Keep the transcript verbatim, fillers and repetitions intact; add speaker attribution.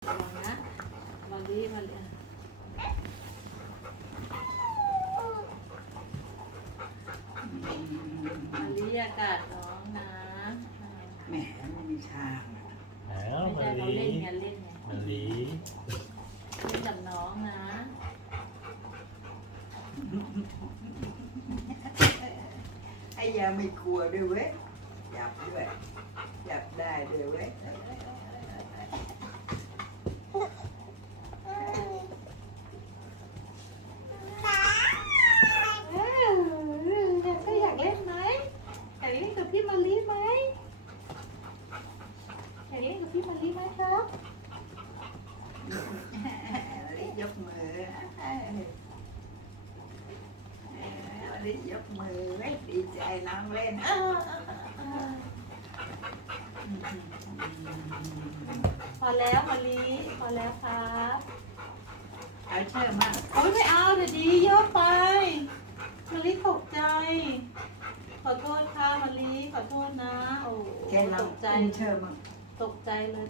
Speaker 1: ระวังนะมาลีมาลีมาลีอากาศน้องนะ
Speaker 2: แหมไม่มีทาง
Speaker 3: แล้ว
Speaker 1: ไม่
Speaker 3: มา
Speaker 1: ได้เขา
Speaker 3: ลี
Speaker 1: เล่นไงเล่นไง
Speaker 3: มาลี
Speaker 1: เล่นกับน้องนะ
Speaker 2: ไอ้ยาไม่กลัวด้วยเว้ยจับด้วยจับได้ด้วยเว้ย
Speaker 1: ก็อยากเล่นไหมอยากเล่นกับพี่มาลีไหมอยากเล่นกับพี่มาลีไหมครับ
Speaker 2: ยกมือวันนี้ยกมือไว้ดีใจน้องเล่น
Speaker 1: พอแล้วมาลีพอแล้วครับ
Speaker 2: เอาเชื่อมาก
Speaker 1: โอ้ยไม่เอาเดี๋ยวดีเยอะไปมาลีตกใจ ขอโทษค่ะมาลีขอโทษนะโอ้
Speaker 2: แค่เรา
Speaker 1: ตกใจ
Speaker 2: เชื่อมาก
Speaker 1: ตกใจเลย